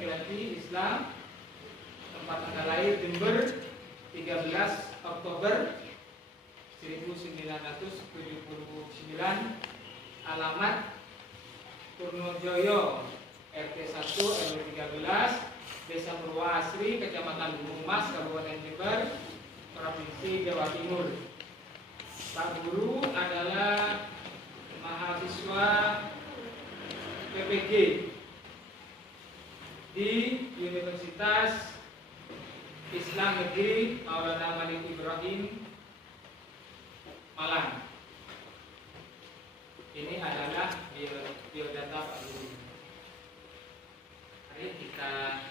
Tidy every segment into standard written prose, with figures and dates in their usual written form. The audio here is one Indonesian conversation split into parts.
laki-laki Islam, tempat tanggal lahir Jember 13 Oktober 1979, alamat Purnojoyo RT 1 RW 13 Desa Purwoasri, Kecamatan Gunung Mas, Kabupaten Jember, Provinsi Jawa Timur. Pak Guru adalah mahasiswa PPG di Universitas Islam Negeri Maulana Malik Ibrahim, Malang. Ini adalah biodata Pak Guru. Mari kita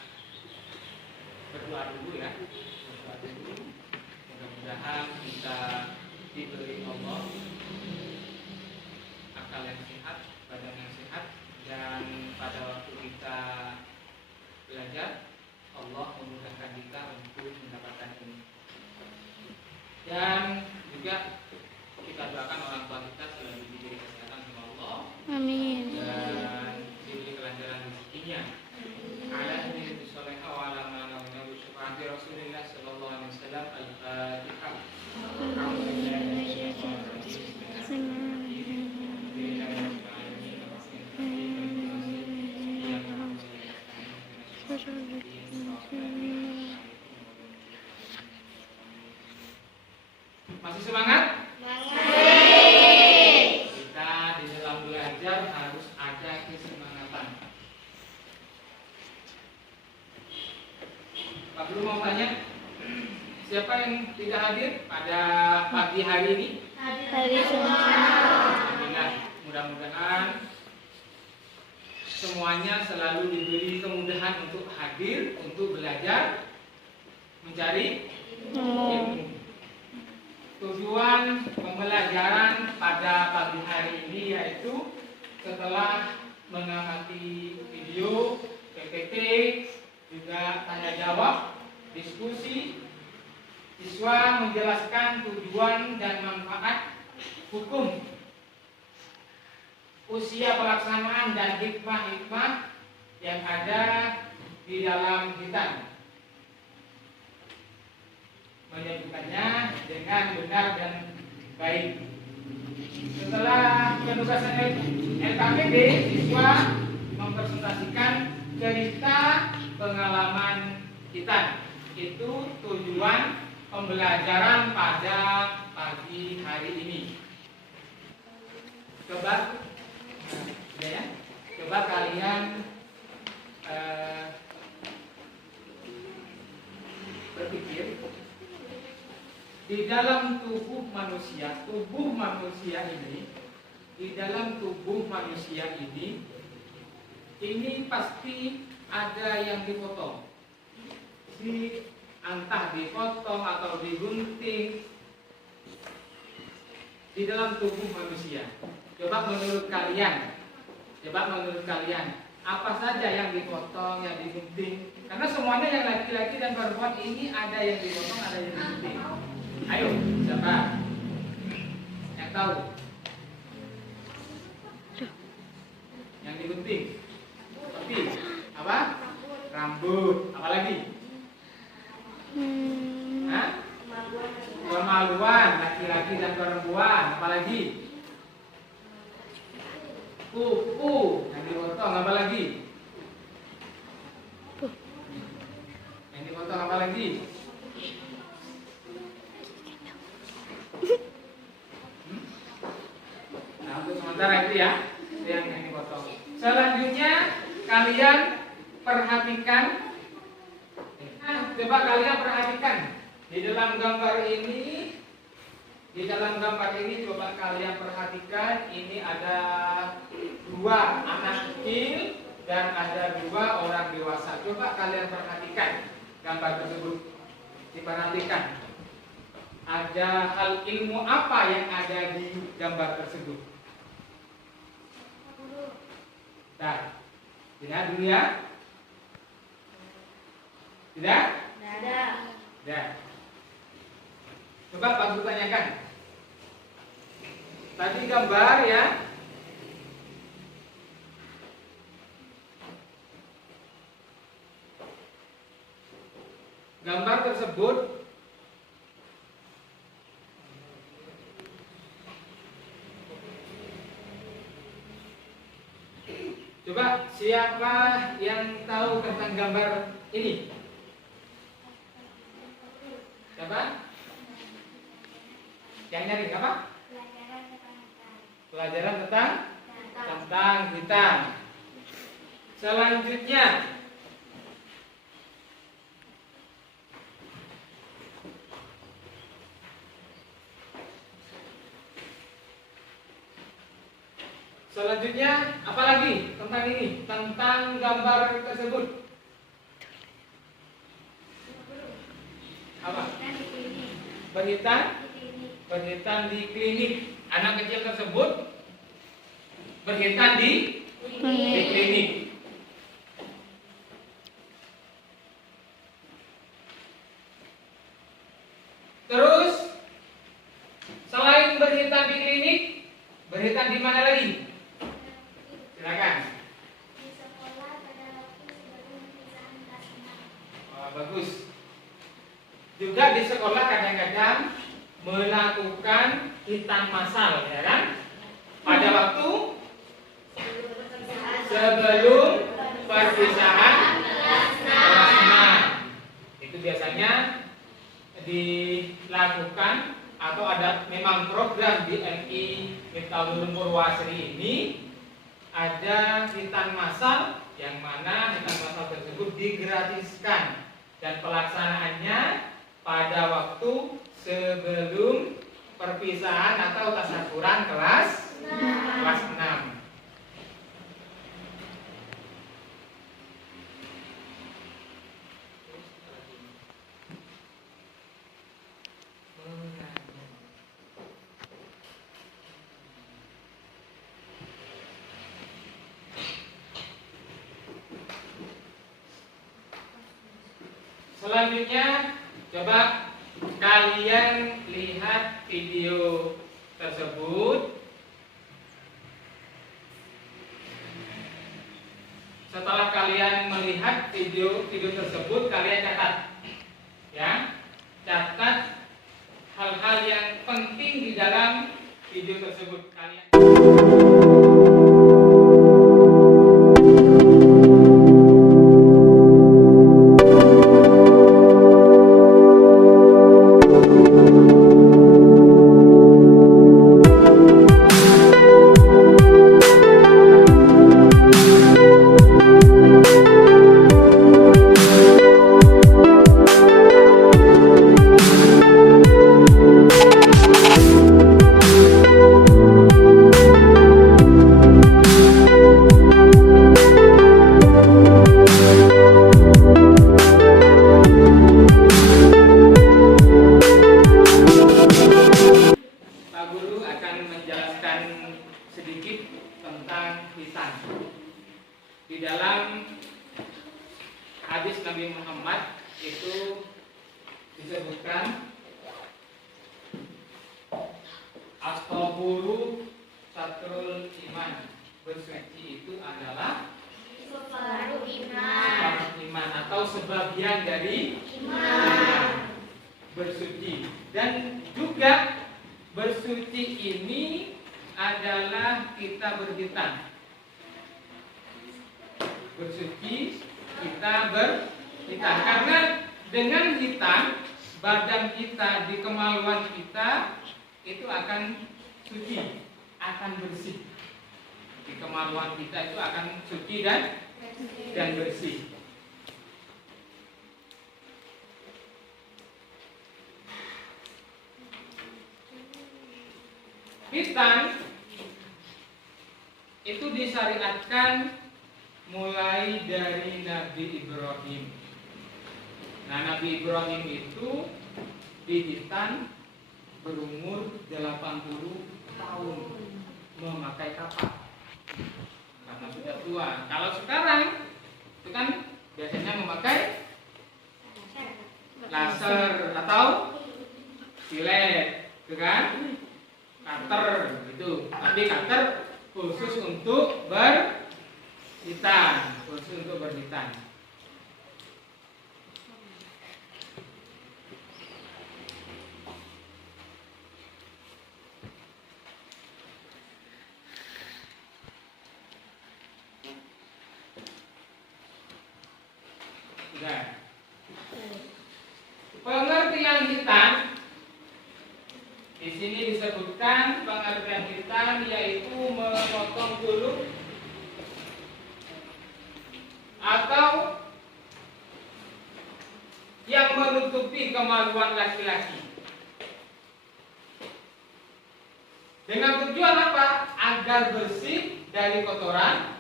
berdoa dulu ya. Berdoa dulu. Mudah-mudahan kita diberi Allah akal yang sehat, badan yang sehat, dan pada waktu kita belajar Allah memudahkan kita untuk mendapatkan ini. Dan juga kita doakan orang tua kita selalu diberi kesehatan sama Allah. Amin. Dan diberi kelancaran rezekinya. Ala hadirin bisolehah wa ala ma'ana wa syufa'ati Rasulillah sallallahu alaihi wasallam. Al-Fatihah. Masih semangat? Kita di dalam belajar harus ada kesemangatan. Pak Guru mau tanya, siapa yang tidak hadir pada pagi hari ini? Hari semua. Alhamdulillah, mudah-mudahan semuanya selalu diberi kemudahan untuk hadir, untuk belajar, mencari ilmu. Tujuan pembelajaran pada pagi hari ini yaitu setelah mengamati video, PPT, juga tanya jawab, diskusi, siswa menjelaskan tujuan dan manfaat hukum, usia pelaksanaan dan hikmah-hikmah yang ada di dalam kitab, menyebutkannya dengan benar dan baik. Setelah penugasan LKPD, siswa mempresentasikan cerita pengalaman kita. Itu tujuan pembelajaran pada pagi hari ini. Coba, ya, coba kalian berpikir. Di dalam tubuh manusia ini, di dalam tubuh manusia ini pasti ada yang dipotong, entah dipotong atau digunting di dalam tubuh manusia. Coba menurut kalian, apa saja yang dipotong, yang digunting? Karena semuanya yang laki-laki dan perempuan ini ada yang dipotong, ada yang digunting. Ayo, siapa yang tahu? Yang digunting seperti apa? Rambut, apa lagi? Kemaluan laki-laki dan perempuan, apa lagi? Kuku yang dipotong, apa lagi? Yang dipotong apa lagi? Nah, untuk sementara itu ya, yang dipotong. Selanjutnya kalian perhatikan. Coba kalian perhatikan di dalam gambar ini. Di dalam gambar ini coba kalian perhatikan, ini ada dua anak kecil dan ada dua orang dewasa. Coba kalian perhatikan gambar tersebut. Diperhatikan. Ada hal ilmu apa yang ada di gambar tersebut? Nah, tidak dulu ya? Tidak? Tidak. Coba Pak Guru tanyakan. Tadi gambar ya. gambar tersebut coba siapa yang tahu tentang gambar ini? Siapa? Yang nyari apa? Pelajaran tentang hitam. Selanjutnya apa lagi tentang ini? Tentang gambar tersebut. Apa? Berhitan di klinik. Anak kecil tersebut berhitan di klinik. Terus selain berhitan di klinik, berhitan di mana lagi? Silakan. Di sekolah pada waktu sebelum perpisahan kelas 6. Oh, bagus. Juga di sekolah kadang-kadang melakukan hitan massal, ya kan? Pada waktu sebelum perpisahan kelas 6. Itu biasanya dilakukan atau ada memang program di MI Miftahul Ulum Purwasri ini ada hitan massal yang mana hitan massal tersebut digratiskan dan pelaksanaannya pada waktu sebelum perpisahan atau tasyakuran kelas 6. Selanjutnya coba kalian lihat video tersebut. Setelah kalian melihat video tersebut, kalian catat, ya, catat hal-hal yang penting di dalam video tersebut. Kalian sedikit tentang hitan. Di dalam hadis Nabi Muhammad itu disebutkan at-tahuru satrul iman. Bersuci itu adalah Separuh iman atau sebagian dari iman. Bersuci, dan juga bersuci ini adalah kita berhitan. Bersuci kita berhitan, karena dengan hitan badan kita, di kemaluan kita itu akan suci, akan bersih. Di kemaluan kita itu akan suci dan bersih. Hitan itu disyariatkan mulai dari Nabi Ibrahim. Nah, Nabi Ibrahim itu dihitan berumur 80 tahun memakai kapak karena sudah tua. Kalau sekarang itu kan biasanya memakai laser atau silet, itu kan? Cutter gitu. Tapi cutter khusus untuk berhitan, Nah, pengertian hitan di sini disebutkan pengertian hitan yaitu memotong kuluk atau yang menutupi kemaluan laki-laki. Dengan tujuan apa? Agar bersih dari kotoran,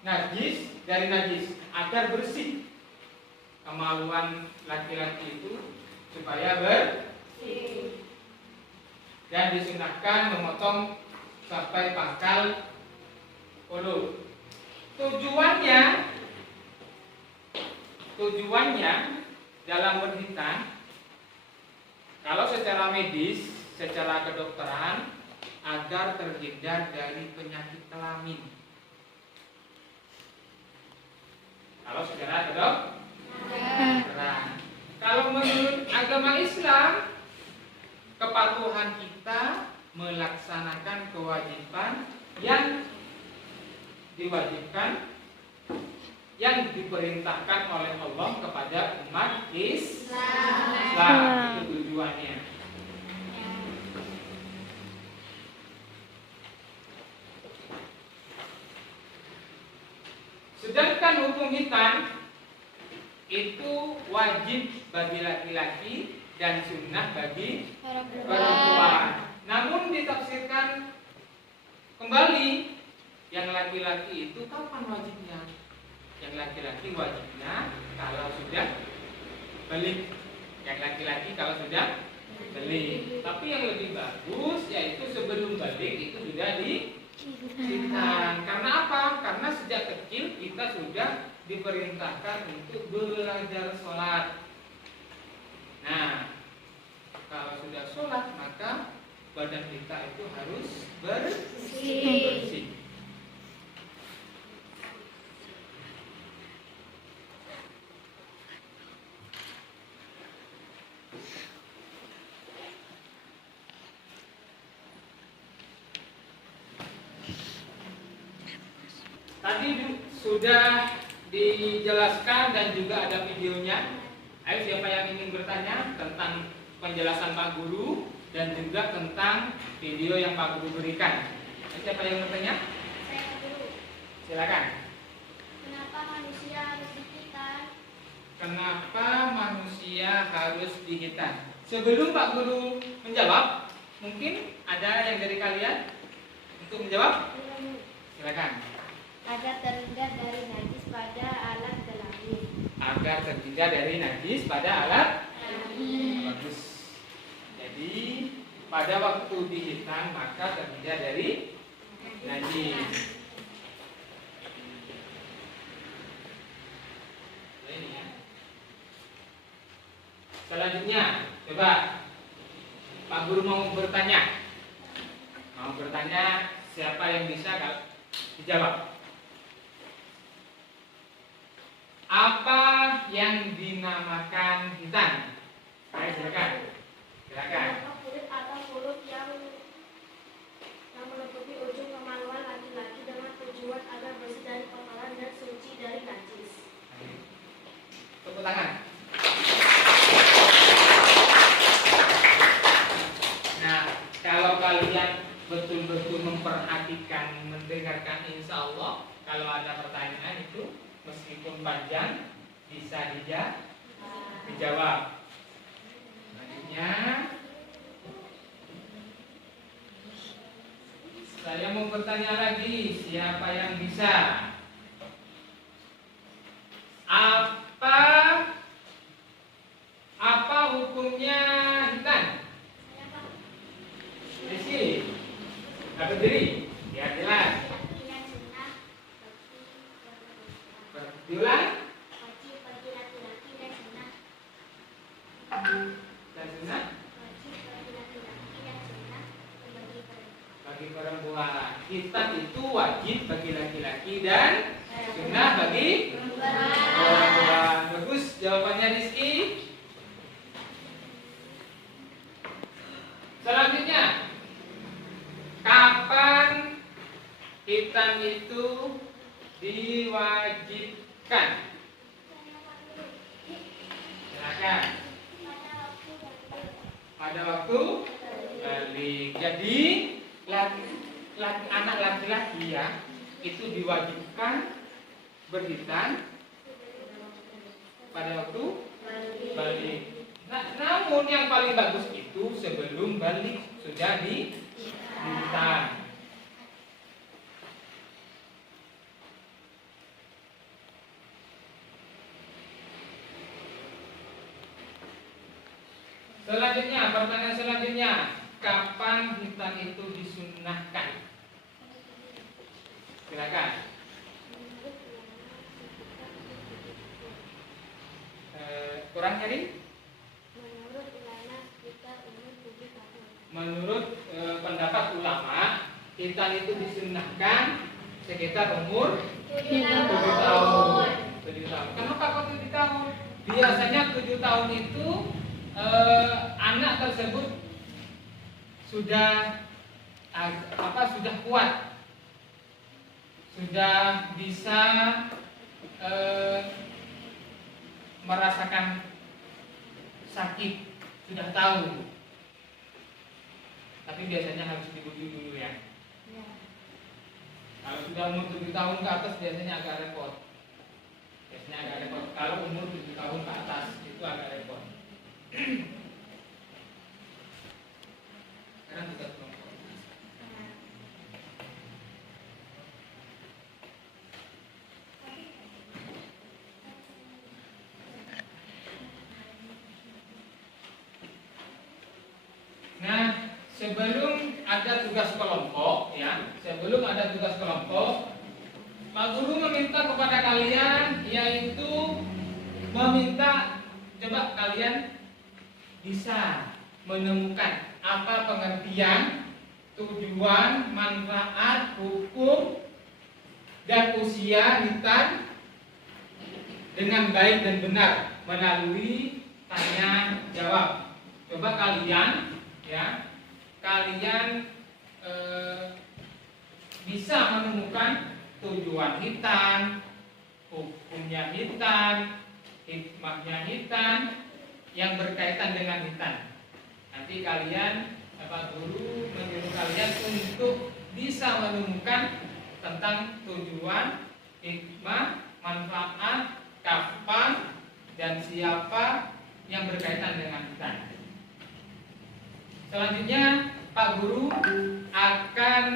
najis dari najis, agar bersih kemaluan laki-laki itu supaya bersih. Dan disunahkan memotong sampai pangkal ulu. Tujuannya dalam berhitan, kalau secara medis, secara kedokteran, agar terhindar dari penyakit kelamin. Kalau secara kedokteran. Kalau menurut agama Islam, kepatuhan kita melaksanakan kewajiban yang diwajibkan, yang diperintahkan oleh Allah kepada umat Islam. Itu tujuannya. Sedangkan hukum hitan itu wajib bagi laki-laki dan sunnah bagi perempuan. Namun ditafsirkan kembali, yang laki-laki itu kapan wajibnya? Yang laki-laki wajibnya kalau sudah balik. Yang laki-laki kalau sudah balik. Tapi yang lebih bagus yaitu sebelum balik itu sudah dihitan. Karena apa? Karena sejak kecil kita sudah diperintahkan untuk belajar sholat. Nah, kalau sudah sholat maka badan kita itu harus bersih. Tadi sudah dijelaskan dan juga ada videonya. Ayo, siapa yang ingin bertanya tentang penjelasan Pak Guru dan juga tentang video yang Pak Guru berikan? Siapa yang bertanya? Saya Guru. Silakan. Kenapa manusia harus dihitan? Kenapa manusia harus dihitan? Sebelum Pak Guru menjawab, mungkin ada yang dari kalian untuk menjawab? Silakan. Agar terhindar dari najis pada alat kelamin. Agar terhindar dari najis pada alat kelamin. Bagus. Jadi pada waktu dihitan maka terhindar dari najis. Ini ya. Selanjutnya, coba Pak Guru mau bertanya. Siapa yang bisa dijawab? Apa yang dinamakan hitan? Ayo silakan. Kulit atau kulit yang menutupi ujung kemaluan laki-laki dengan tujuan agar bersih dari kotoran dan suci dari najis. Tepuk tangan. Nah, kalau kalian betul-betul memperhatikan, mendengarkan, insya Allah kalau ada pertanyaan itu meskipun panjang bisa dijawab. Selanjutnya, saya mau bertanya lagi, siapa yang bisa? Apa hukumnya hitan? Rizky, berdiri, biar jelas. Diulang. Wajib bagi laki-laki dan sunnah. Dan sunnah Wajib bagi laki-laki dan sunnah bagi perempuan. bagi perempuan. Hitan itu wajib bagi laki-laki dan sunnah bagi perempuan. Bagus jawabannya Rizky. Selanjutnya, kapan hitan itu diwajibkan? laki-laki ya itu diwajibkan berhitan pada waktu balik. Nah, namun yang paling bagus itu sebelum balik sudah dihitan. Selanjutnya, pertanyaan selanjutnya, kapan hitan itu disunnahkan? Silakan. Kurang nyari? Menurut ulama sekitar umur 7 tahun. Menurut pendapat ulama, hitan itu disunnahkan sekitar umur 7 tahun. 7 tahun. Kenapa kok 7 tahun? Biasanya 7 tahun itu anak tersebut sudah sudah kuat, sudah bisa merasakan sakit, sudah tahu. Tapi biasanya harus dibujuk dulu ya. Kalau sudah umur 7 tahun ke atas biasanya agak repot. Kalau umur 7 tahun ke atas itu agak repot. Sekarang tugas kelompok. Nah, sebelum ada tugas kelompok, Pak Guru meminta kepada kalian, yaitu meminta coba kalian bisa menemukan apa pengertian, tujuan, manfaat, hukum, dan usia hitan dengan baik dan benar melalui tanya jawab. Coba kalian bisa menemukan tujuan hitan, hukumnya hitan, hikmahnya hitan, yang berkaitan dengan hitan. Nanti kalian, Bapak Guru menyuruh kalian untuk bisa menemukan tentang tujuan, hikmah, manfaat, kapan, dan siapa yang berkaitan dengan hitan. Selanjutnya Pak Guru akan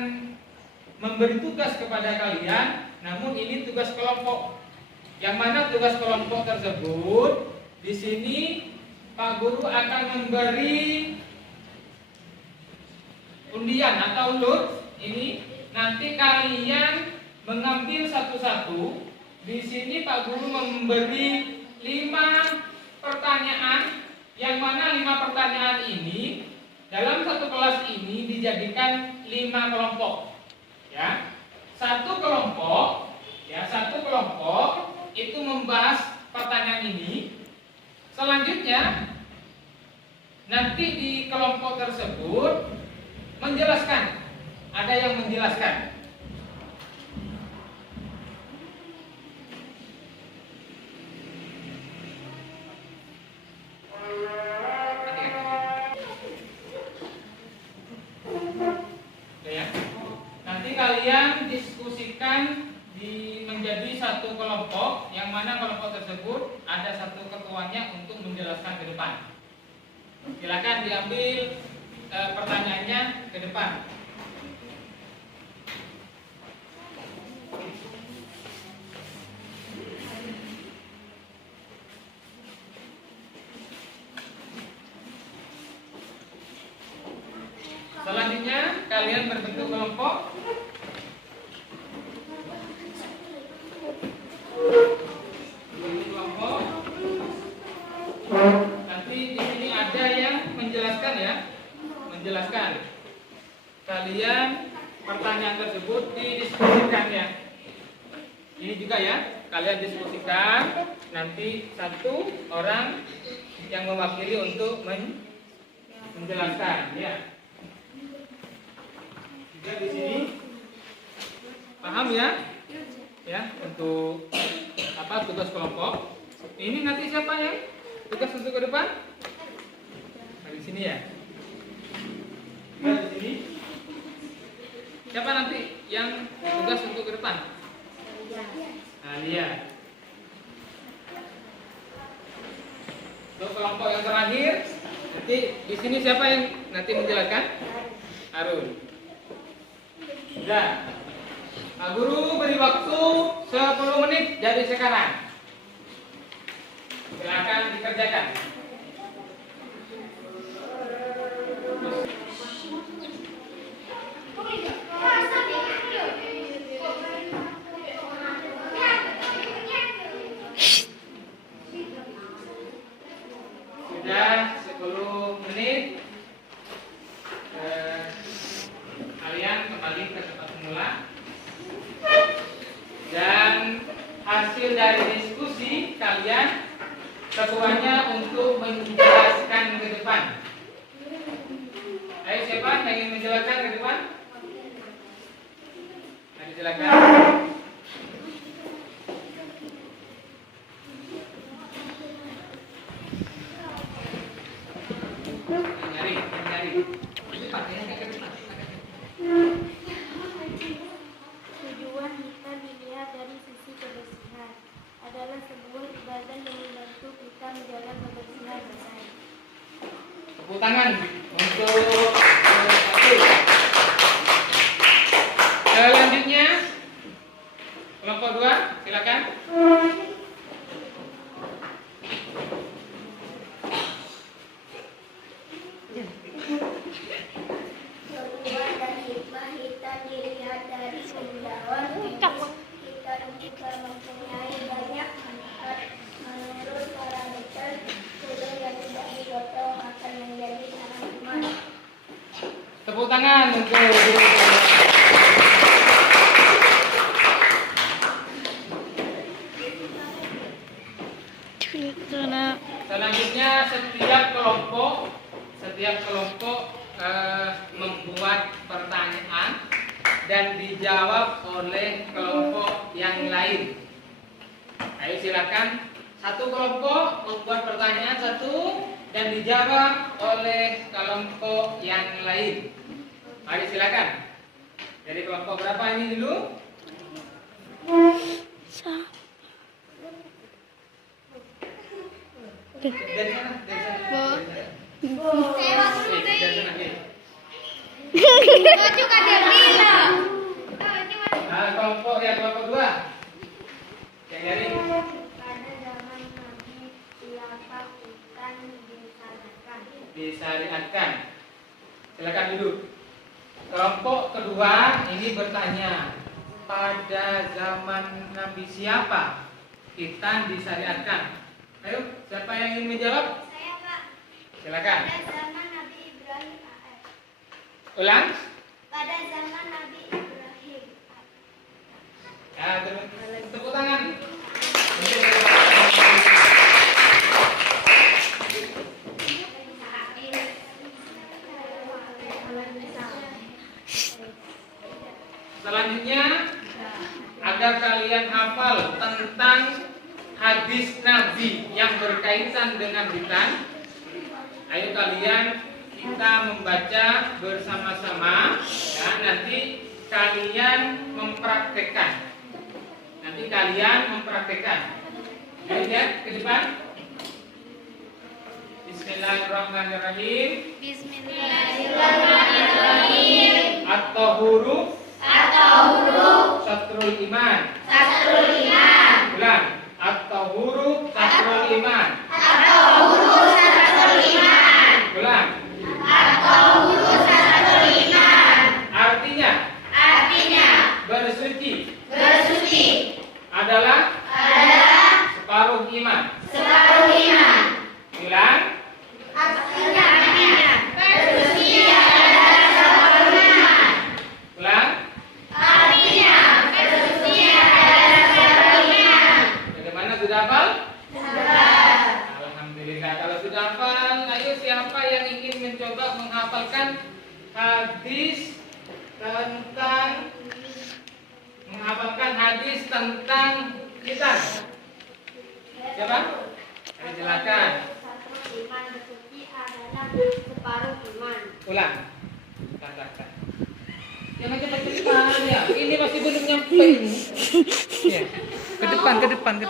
memberi tugas kepada kalian, namun ini tugas kelompok. Yang mana tugas kelompok tersebut di sini Pak Guru akan memberi undian atau lot. Ini nanti kalian mengambil satu-satu. Di sini Pak Guru memberi 5 pertanyaan, yang mana 5 pertanyaan ini dalam satu kelas ini dijadikan 5 kelompok. Ya, satu kelompok itu membahas pertanyaan ini. Selanjutnya nanti di kelompok tersebut menjelaskan, ada yang menjelaskan. Nanti kalian diskusikan menjadi satu kelompok, yang mana kelompok tersebut ada satu ketuanya untuk menjelaskan ke depan. Silakan diambil pertanyaannya ke depan. Selanjutnya kalian berbentuk kelompok. Ini kelompok. Nanti di sini ada yang menjelaskan ya, menjelaskan. Kalian pertanyaan tersebut didiskusikan ya. Ini juga ya, kalian diskusikan. Nanti satu orang yang mewakili untuk menjelaskan ya. Juga di sini paham ya? Ya, untuk tugas kelompok. Ini nanti siapa yang tugas untuk ke depan? Nah, di sini ya. Juga di sini. Siapa nanti yang tugas untuk ke depan? Alia. Untuk kelompok yang terakhir, nanti di sini siapa yang nanti menjelaskan? Arun. Sudah. Nah, guru beri waktu 10 menit dari sekarang. Silakan dikerjakan. Sudah 10 menit. Kalian kembali ke tempat semula. Dan hasil dari diskusi kalian ketuanya untuk menjelaskan ke depan. Ayo siapa yang ingin menjelaskan ke depan? Ayo silakan. Nyari. Tujuan kita dilihat dari sisi kebersihan adalah sebuah ibadah yang membantu kita menjaga kebersihan badan. Tepuk tangan untuk satu. Selanjutnya kelompok 2, silakan. Tujuan dan hikmah kita dilihat dari kemudahan kita juga mempunyai banyak manfaat. Menurut parameter tubuh yang tidak digotong akan menjadi tanaman. Tepuk tangan untuk guru. Selanjutnya setiap kelompok membuat pertanyaan dan dijawab oleh kelompok yang lain. Ayo silakan, satu kelompok membuat pertanyaan satu dan dijawab oleh kelompok yang lain. Mari silakan. Dari kelompok berapa ini dulu? Dari sana. Kelompok 2. Yang dari Pada zaman Nabi siapa ikan disyariatkan? disyariatkan. Silakan duduk. Kelompok kedua ini bertanya, pada zaman Nabi siapa khitan disyariatkan? Ayo, siapa yang ingin menjawab? Saya, Pak. Silakan. Pada zaman Nabi Ibrahim AS. Ulang. Pada zaman Nabi Ibrahim. Ya, tepuk tangan. Selanjutnya, agar kalian hafal tentang hadis Nabi yang berkaitan dengan hitan, ayo kalian kita membaca bersama-sama dan nanti kalian mempraktekkan. Ayo lihat ke depan. Bismillahirrahmanirrahim. Bismillahirrahmanirrahim. At-tahuru satrul iman. Ulang. At-tahuru satrul iman. Ulang. Artinya bersuci adalah separuh iman. Ulang. Ulang. Bagaimana, sudah hafal? Alhamdulillah. Kalau sudah hafal, ayo siapa yang ingin mencoba menghafalkan hadis tentang hitan? Siapa? Ayo silakan. Iman bersuci adalah separuh iman. Ulang. Katakan. Jangan cepat-cepat. sampai ini. Ya. Ke depan.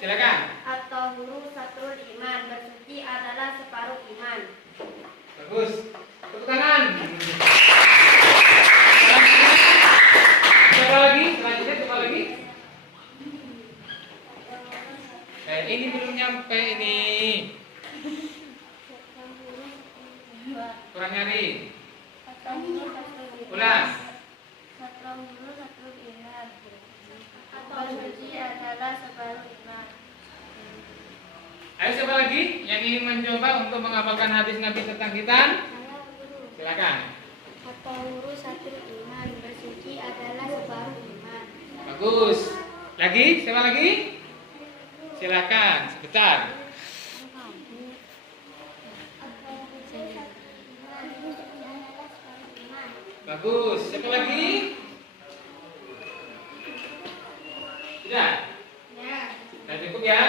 Silakan. At-tahuru satrul iman. Bersuci adalah separuh iman. Bagus. Tepuk tangan. Selanjutnya coba lagi. Ini belum nyampe ini. Kurang nyari. Ulang. At-tahuru satrul iman. Bersuci adalah separuh iman. Ayo siapa lagi yang ingin mencoba untuk menghafalkan hadis Nabi tentang hitan? Silakan. At-tahuru satrul iman. Bersuci adalah separuh iman. Bagus. Lagi? Siapa lagi? Silakan. Sebentar. Bagus. Siapa lagi? Sudah? Sudah cukup ya?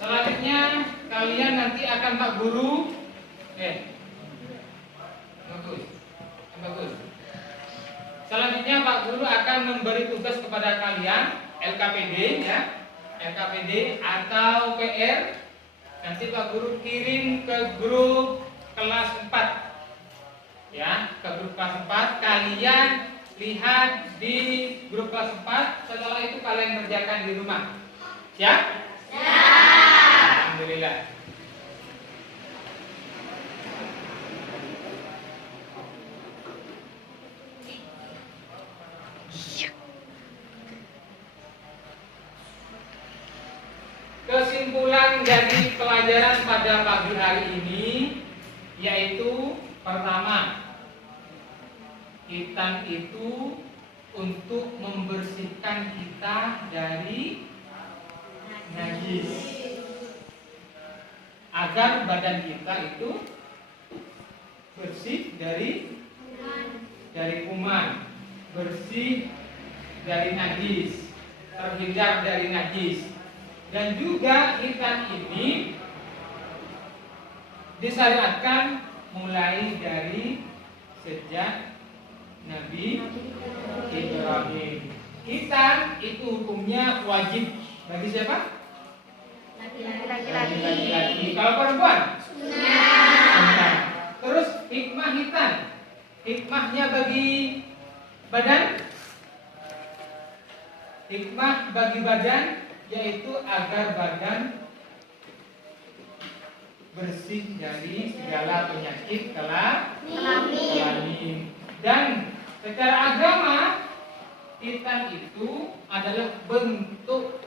Selanjutnya kalian nanti akan Pak Guru bagus. Selanjutnya Pak Guru akan memberi tugas kepada kalian LKPD ya. LKPD atau PR. Nanti Pak Guru kirim ke grup kelas 4. Ya, ke grup kelas 4 kalian lihat di grup kelas 4, setelah itu kalian kerjakan di rumah. Siap? Alhamdulillah. Kesimpulan dari pelajaran pada pagi hari ini yaitu pertama, hitan itu untuk membersihkan kita dari najis, agar badan kita itu bersih dari kuman, bersih dari najis, terhindar dari najis. Dan juga hitan ini disyariatkan mulai dari sejak Nabi Ibrahim. Hitan itu hukumnya wajib bagi siapa? Laki-laki. Kalau perempuan? Sunnah. Terus hikmah hitan, hikmahnya bagi badan? Hikmah bagi badan yaitu agar badan bersih dari segala penyakit kelamin. Dan secara agama hitan itu adalah bentuk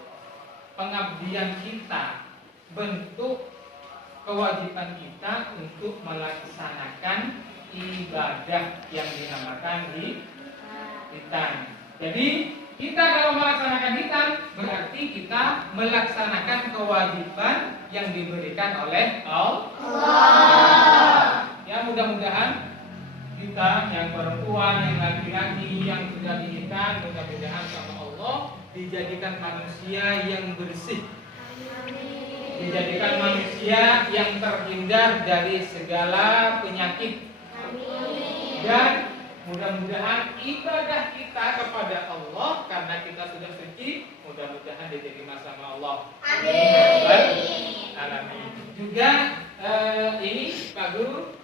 pengabdian kita, bentuk kewajiban kita untuk melaksanakan ibadah yang dinamakan hitan. Jadi kita kalau melaksanakan hitan berarti kita melaksanakan kewajiban yang diberikan oleh Allah. Ya, mudah-mudahan kita yang perempuan, yang laki-laki yang sudah dihitan, mudah-mudahan sama Allah dijadikan manusia yang bersih, dijadikan manusia yang terhindar dari segala penyakit, dan mudah-mudahan ibadah kita kepada Allah karena kita sudah suci, mudah-mudahan diterima sama Allah. Amin. Juga ini Pak Guru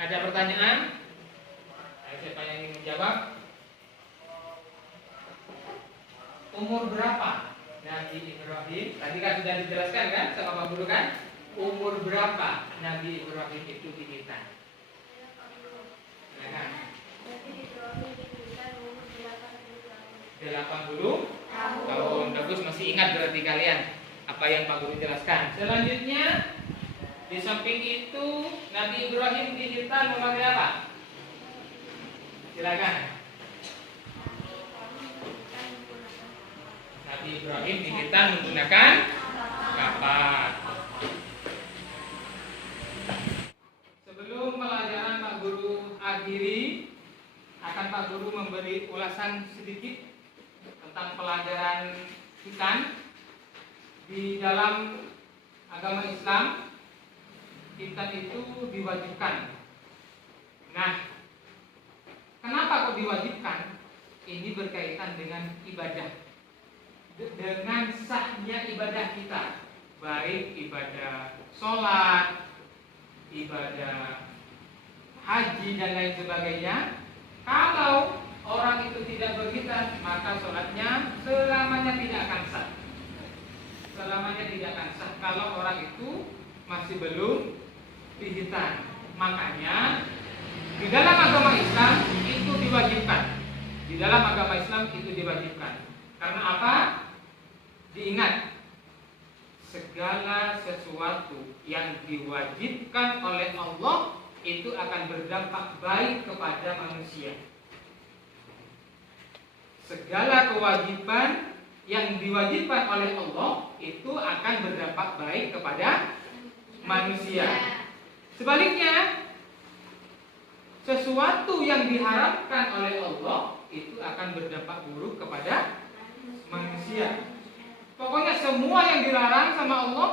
ada pertanyaan? Siapa yang ingin menjawab? Umur berapa Nabi Ibrahim? Tadi kan sudah dijelaskan kan sama Pak Guru kan? Umur berapa Nabi Ibrahim itu dihitan? Nah, 80 tahun. Bagus, masih ingat berarti kalian apa yang Pak Guru jelaskan. Selanjutnya, di samping itu Nabi Ibrahim dihitan memakai apa? Silakan. Nabi Ibrahim dihitan menggunakan kapak. Sebelum pelajaran ulasan sedikit tentang pelajaran hitan. Di dalam agama Islam, hitan itu diwajibkan. Nah, kenapa kok diwajibkan? Ini berkaitan dengan ibadah, dengan sahnya ibadah kita, baik ibadah sholat, ibadah haji dan lain sebagainya. Kalau orang itu tidak berhitan, maka sholatnya selamanya tidak akan sah. Selamanya tidak akan sah kalau orang itu masih belum dihitan. Makanya di dalam agama Islam itu diwajibkan. Di dalam agama Islam itu diwajibkan. Karena apa? Diingat, segala sesuatu yang diwajibkan oleh Allah itu akan berdampak baik kepada manusia. Segala kewajiban yang diwajibkan oleh Allah itu akan berdampak baik kepada manusia. Sebaliknya, sesuatu yang diharamkan oleh Allah itu akan berdampak buruk kepada manusia. Pokoknya semua yang dilarang sama Allah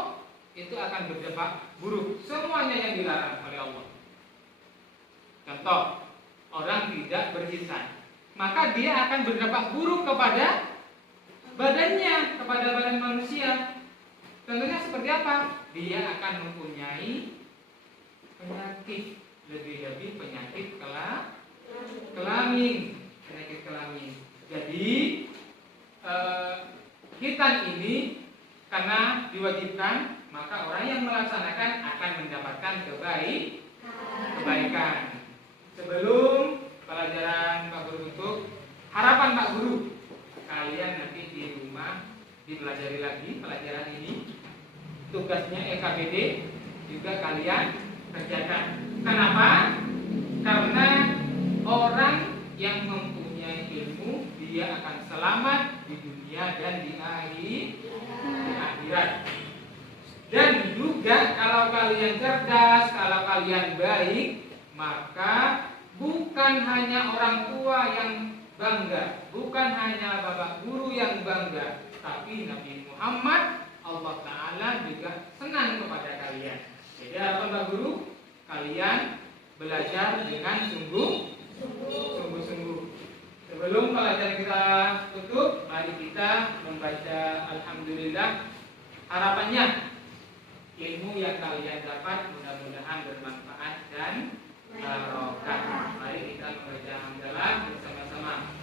itu akan berdampak buruk. Semuanya yang dilarang oleh Allah. Contoh, orang tidak berhitan, maka dia akan berdampak buruk kepada badannya, kepada badan manusia. Contohnya seperti apa? Dia akan mempunyai penyakit, lebih-lebih penyakit kelamin, penyakit kelamin. Jadi hitan ini karena diwajibkan, maka orang yang melaksanakan akan mendapatkan kebaikan. Sebelum pelajaran Pak Guru tutup, harapan Pak Guru, kalian nanti di rumah dipelajari lagi pelajaran ini. Tugasnya LKPD juga kalian kerjakan. Kenapa? Karena orang yang mempunyai ilmu, dia akan selamat di dunia dan di akhirat. Dan juga kalau kalian cerdas, kalau kalian baik, maka bukan hanya orang tua yang bangga, bukan hanya bapak guru yang bangga, tapi Nabi Muhammad, Allah Ta'ala juga senang kepada kalian. Jadi harapan Pak Guru, kalian belajar dengan sungguh-sungguh. Sebelum pelajaran kita tutup, mari kita membaca Alhamdulillah. Harapannya ilmu yang kalian dapat mudah-mudahan bermanfaat dan barokah. Mari kita membaca hamdalah bersama-sama.